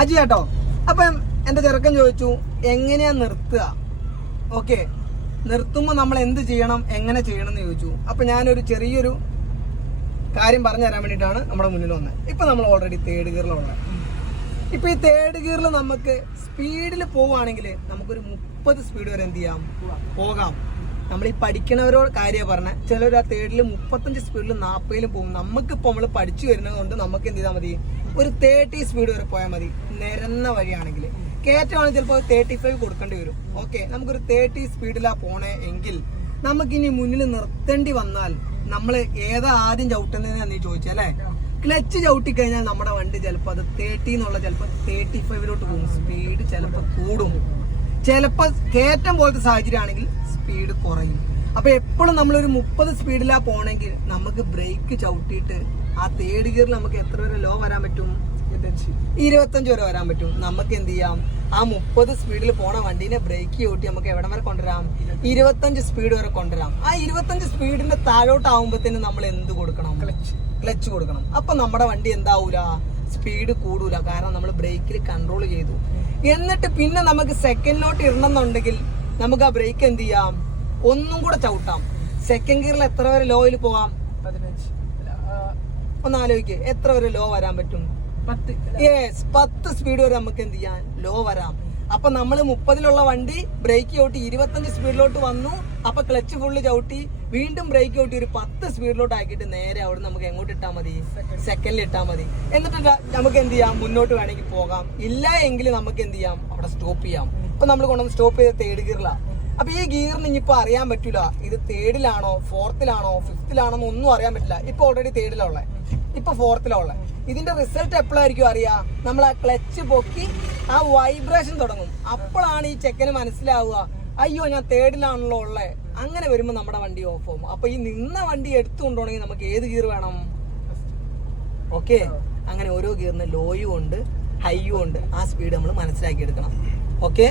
അജി കേട്ടോ. അപ്പം എന്റെ ചെറുക്കൻ ചോദിച്ചു എങ്ങനെയാ നിർത്തുക, ഓക്കെ നിർത്തുമ്പോൾ നമ്മൾ എന്ത് ചെയ്യണം, എങ്ങനെ ചെയ്യണം എന്ന് ചോദിച്ചു. അപ്പൊ ഞാനൊരു ചെറിയൊരു കാര്യം പറഞ്ഞു തരാൻ വേണ്ടിയിട്ടാണ് നമ്മുടെ മുന്നിൽ വന്നത്. ഇപ്പൊ നമ്മൾ ഓൾറെഡി തേർഡ് ഗിയറിലുള്ള. ഇപ്പൊ ഈ തേർഡ് ഗിയറിൽ നമുക്ക് സ്പീഡിൽ പോവുകയാണെങ്കിൽ നമുക്കൊരു 30 സ്പീഡ് വരെ എന്ത് ചെയ്യാം, പോകാം. നമ്മൾ ഈ പഠിക്കണവരോട് കാര്യം പറഞ്ഞ ചിലർ ആ തേർഡിൽ 35 സ്പീഡിൽ 40-ലും പോകും. നമുക്കിപ്പോൾ നമ്മൾ പഠിച്ചു വരുന്നത് കൊണ്ട് നമുക്ക് എന്ത് ചെയ്താൽ മതി, ഒരു 30 സ്പീഡ് വരെ പോയാൽ മതി. നിരന്ന വഴിയാണെങ്കിൽ കയറ്റമാണെങ്കിൽ ചിലപ്പോൾ 35 കൊടുക്കേണ്ടി വരും. ഓക്കെ, നമുക്കൊരു 30 സ്പീഡിലാ പോണേ എങ്കിൽ നമുക്കിനി മുന്നിൽ നിർത്തേണ്ടി വന്നാൽ നമ്മൾ ഏതാ ആദ്യം ചവിട്ടുന്നതെന്ന് നീ ചോദിച്ചല്ലേ. ക്ലച്ച് ചവിട്ടി കഴിഞ്ഞാൽ നമ്മുടെ വണ്ടി ചിലപ്പോൾ അത് 30 എന്നുള്ള ചിലപ്പോൾ 35-ലോട്ട് പോകും. സ്പീഡ് ചിലപ്പോൾ കൂടും, ചിലപ്പോൾ കയറ്റം പോലത്തെ സാഹചര്യം ആണെങ്കിൽ സ്പീഡ് കുറയും. അപ്പൊ എപ്പോഴും നമ്മളൊരു 30 സ്പീഡിലാ പോണെങ്കിൽ നമുക്ക് ബ്രേക്ക് ചവിട്ടിയിട്ട് ആ തേർഡ് ഗിയറിൽ നമുക്ക് എത്ര വരെ ലോ വരാൻ പറ്റും, 25 വരെ വരാൻ പറ്റും. നമുക്ക് എന്ത് ചെയ്യാം, ആ 30 സ്പീഡിൽ പോണ വണ്ടീനെ ബ്രേക്ക് ചവിട്ടി നമുക്ക് എവിടെ വരെ കൊണ്ടുവരാം, 25 സ്പീഡ് വരെ കൊണ്ടുവരാം. ആ 25 സ്പീഡിന്റെ താഴോട്ടാവുമ്പോഴത്തേന് നമ്മൾ എന്ത് കൊടുക്കണം, ക്ലച്ച് കൊടുക്കണം. അപ്പൊ നമ്മുടെ വണ്ടി എന്താവൂല, സ്പീഡ് കൂടൂല. കാരണം നമ്മൾ ബ്രേക്കിൽ കൺട്രോൾ ചെയ്തു. എന്നിട്ട് പിന്നെ നമുക്ക് സെക്കൻഡിലോട്ട് ഇടണമെന്നുണ്ടെങ്കിൽ നമുക്ക് ആ ബ്രേക്ക് എന്ത് ചെയ്യാം, ഒന്നും കൂടെ ചവിട്ടാം. സെക്കൻഡ് ഗിയറിൽ എത്ര വരെ ലോയിൽ പോകാം, 15. ഒന്ന് ആലോചിക്ക്, എത്ര വരെ ലോ വരാൻ പറ്റും, 10. യെസ്, 10 സ്പീഡ് വരെ നമുക്ക് എന്ത് ചെയ്യാൻ, ലോ വരാം. അപ്പൊ നമ്മൾ 30-ലുള്ള വണ്ടി ബ്രേക്ക് ചവിട്ടി 25 സ്പീഡിലോട്ട് വന്നു. അപ്പൊ ക്ലച്ച് ഫുള്ള് ചവിട്ടി വീണ്ടും ബ്രേക്ക് ചവിട്ടി ഒരു 10 സ്പീഡിലോട്ട് ആക്കിയിട്ട് നേരെ അവിടെ നമുക്ക് എങ്ങോട്ട് ഇട്ടാൽ മതി, സെക്കൻഡിൽ ഇട്ടാൽ മതി. എന്നിട്ട് നമുക്ക് എന്ത് ചെയ്യാം, മുന്നോട്ട് വേണമെങ്കിൽ പോകാം. ഇല്ല എങ്കിൽ നമുക്ക് എന്ത് ചെയ്യാം, അവിടെ സ്റ്റോപ്പ് ചെയ്യാം. ഇപ്പൊ നമ്മൾ കൊണ്ടുവന്ന് സ്റ്റോപ്പ് ചെയ്ത് തേർഡ് ഗിയറിലാണ്. അപ്പൊ ഈ ഗിയറിന് ഇനിയിപ്പോ അറിയാൻ പറ്റൂല ഇത് തേർഡിലാണോ 4ത്തിലാണോ 5ത്തിലാണോ ഒന്നും അറിയാൻ പറ്റില്ല. ഇപ്പൊ ഓൾറെഡി തേർഡിലുള്ള, ഇപ്പൊ 4ത്തിലുള്ള. ഇതിന്റെ റിസൾട്ട് എപ്പോഴായിരിക്കും അറിയാ, നമ്മൾ ആ ക്ലച്ച് പൊക്കി ആ വൈബ്രേഷൻ തുടങ്ങും. അപ്പോഴാണ് ഈ ചെക്കന് മനസ്സിലാവുക, അയ്യോ ഞാൻ തേർഡിലാണല്ലോ ഉള്ളത്. അങ്ങനെ വരുമ്പോൾ നമ്മുടെ വണ്ടി ഓഫ് ആവും. അപ്പൊ ഈ നിന്ന വണ്ടി എടുത്തുകൊണ്ടുപോകണമെങ്കിൽ നമുക്ക് ഏത് ഗിയർ വേണം, ഓക്കെ. അങ്ങനെ ഓരോ ഗിയറിന് ലോയും ഉണ്ട് ഹൈയും ഉണ്ട്. ആ സ്പീഡ് നമ്മൾ മനസ്സിലാക്കി എടുക്കണം. ഓക്കെ.